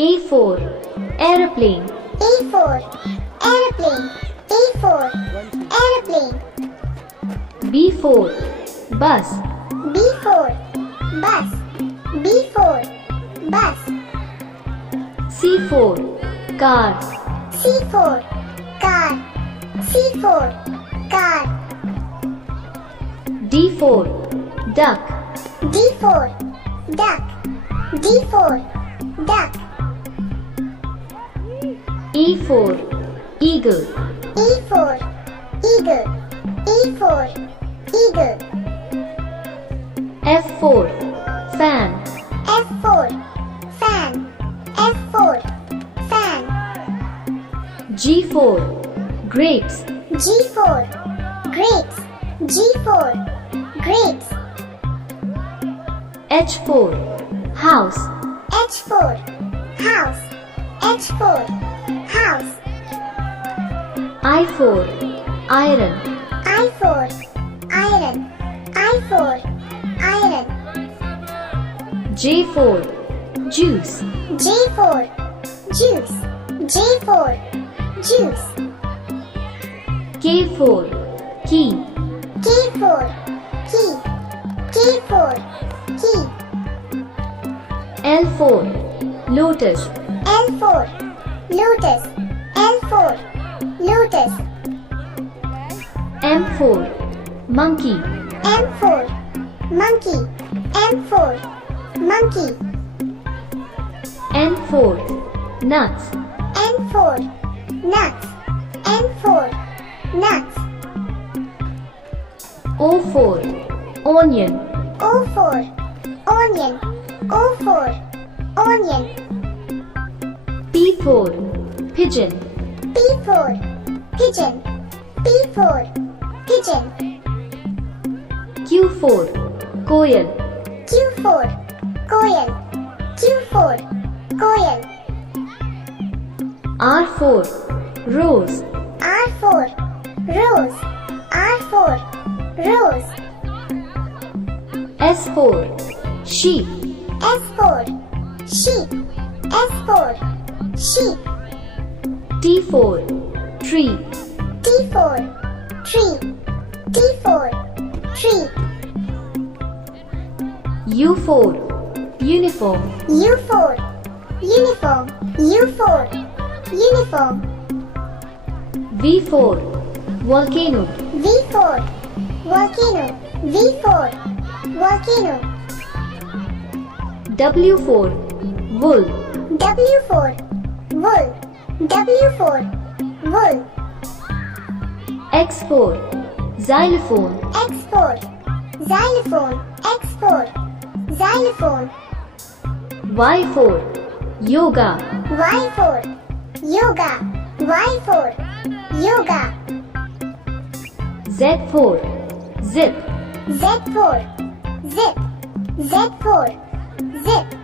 A for aeroplane. A for aeroplane. A for aeroplane. B for bus. B for bus. B for bus. C for car. C for car. C for car. D for duck. D for duck. D for duck. E for eagle. E for eagle. E for eagle. F for fan. F for fan. F for fan. G for grapes. G for grapes. G for grapes. H for house. H for house. H for house. I for iron. I for iron. I for iron. J for juice. J for juice. J for juice. K for key. K for key. K for key. L for lotus. L for lotus. L for lotus. M for monkey. M for monkey. M for monkey. N for nuts. N for nuts. N for nuts. O for onion. O for onion. O for onion. P for pigeon. P for pigeon. P for pigeon. Q for koyal. Q for koyal. Q for koyal. R for rose. R for rose. R for rose. S for sheep. S for sheep. S for sheep. T for tree. T for tree. T for tree. U for uniform. U for uniform. U for uniform. V for volcano. V for volcano. V for volcano. W for wool. W for wool. W for wool. X for xylophone. X for xylophone. X for xylophone. Y for yoga. Y for yoga. Y for yoga. Z for zip. Z for zip. Z for zip.